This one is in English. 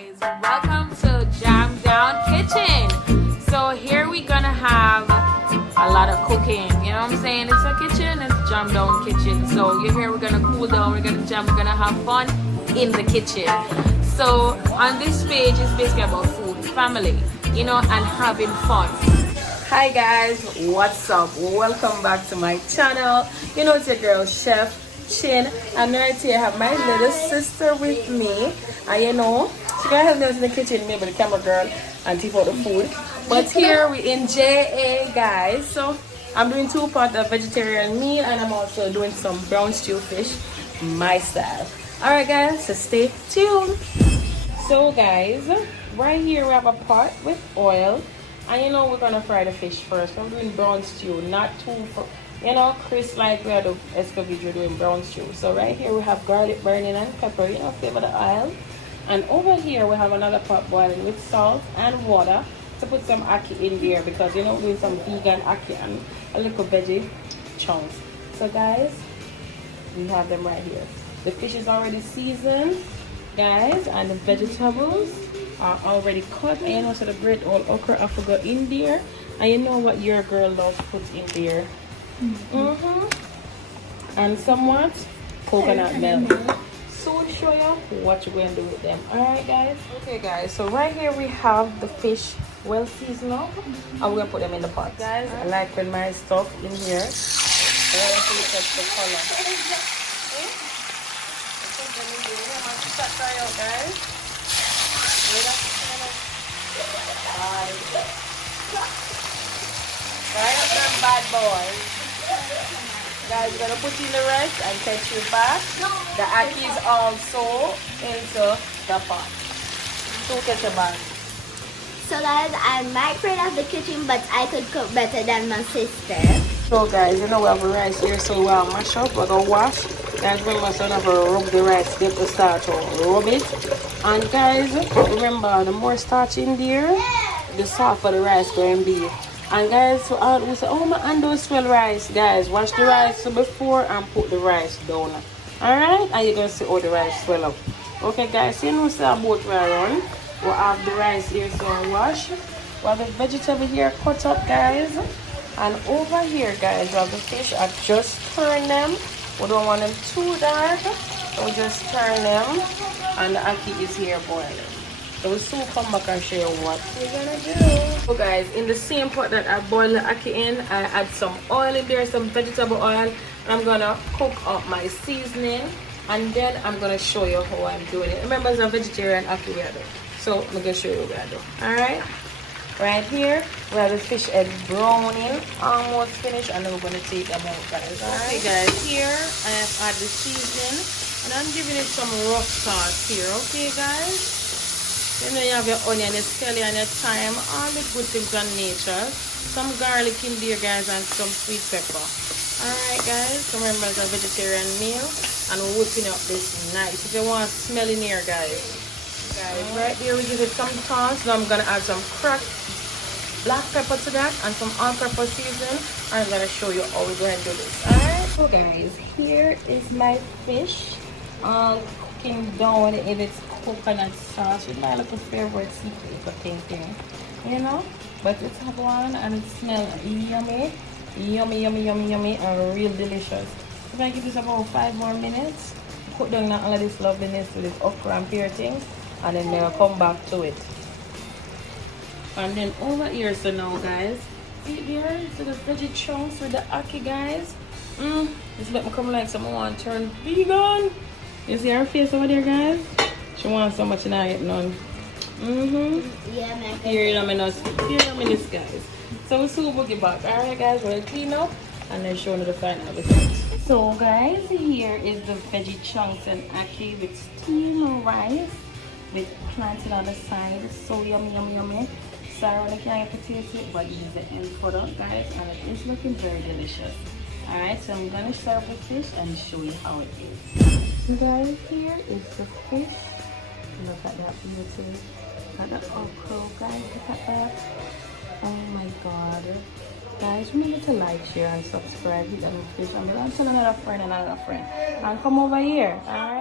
guys, welcome to Jam Down Kitchen. So here we're gonna have a lot of cooking, you know what I'm saying? It's a kitchen, it's Jam Down Kitchen. So you're here, we're gonna cool down, we're gonna jam, we're gonna have fun in the kitchen. So on this page is basically about food, family, you know, and having fun. Hi guys, what's up? Welcome back to my channel. You know, it's your girl Chef Chin, and right here I have my little sister with me, and you know she gonna help me in the kitchen, maybe the camera girl, and take out the food. But here we in JA guys, so I'm doing 2 pots of vegetarian meal, and I'm also doing some brown stew fish my style. All right guys, so stay tuned. So guys, right here we have a pot with oil, and you know we're gonna fry the fish first. I'm doing brown stew, not too you know, crisp like we are the escovitch doing brown stew. So right here we have garlic burning and pepper, you know, flavor the oil. And over here we have another pot boiling with salt and water to put some ackee in there, because you know we're doing some vegan ackee and a little veggie chunks. So guys, we have them right here. The fish is already seasoned, guys, and the vegetables are already cut. And you know, so the great old okra I forgot in there. And you know what your girl loves put in there. And somewhat coconut milk. Soon show you what you're going to do with them. Alright guys. Okay guys, so right here we have the fish well seasoned up, and we're gonna put them in the pot. Guys, I like when my stuff in here. I want to look at the color. Try out guys. Try out them bad boys. Guys, we're gonna put in the rest and catch you back. The ackee is also into the pot. So catch you back. So guys, I'm not afraid of the kitchen, but I could cook better than my sister. So guys, you know we have the rice here, so we'll mash up, we're gonna wash. Guys, remember, so never rub the rice, get the starch or rub it. And guys, remember, the more starch in there, the softer the rice going to be. And guys, so we say, oh my hand don't swell rice. Guys, wash the rice before and put the rice down. Alright? And you're going to see how the rice swell up. Okay guys, you know so about where I run. We have the rice here, so I wash. We have the vegetable here cut up guys. And over here guys, we have the fish. I just turn them. We don't want them too dark. So we just turn them. And the ackee is here boiling. So we'll soon come back and show you what we're gonna do. So guys, in the same pot that I boiled the ackee in, I add some oil in there, some vegetable oil. I'm gonna cook up my seasoning, and then I'm gonna show you how I'm doing it. Remember, it's a vegetarian ackee we are doing. So I'm gonna show you what we are doing. Alright? Right here, we have the fish head browning, almost finished, and then we're gonna take them out guys. Alright guys, here I have added the seasoning, and I'm giving it some rough sauce here, okay guys? You know you have your onion, your scallion, and your thyme, all the good things on nature. Some garlic in there guys, and some sweet pepper. Alright guys, so remember it's a vegetarian meal, and we're whipping up this nice. If you want to smell in here guys. Guys, right here we give it some toss. Now I'm going to add some cracked black pepper to that, and some all-purpose seasoning. I'm going to show you how we're going to do this. Alright, so guys, here is my fish. Cooking down in its coconut sauce with my little favorite secret thing, you know, but it's hot one and it smells yummy, and real delicious. I'm gonna give this about 5 more minutes, put down all of this loveliness to this okra and pear things, and then we'll come back to it. And then over here, so now guys, see here, so the veggie chunks with the ackee guys. This make me come like someone want to turn vegan. You see her face over there guys? She wants so much and I get none. Yeah, man. Here in this guys. So we'll soon boogie back. Alright guys, we'll clean up and then show you the final result. So guys, here is the veggie chunks and ackee with steamed rice with plantain on the side. So yummy. Sorry when I can't get to taste it, but this is the end product guys, and it is looking very delicious. Alright, so I'm gonna serve the fish and show you how it is. Guys, here is the fish. Look at that beauty. Look at the okra, guys. Look at that. Oh my god. Guys, remember to like, share, and subscribe. Hit that notification bell and tell another friend and come over here. Alright?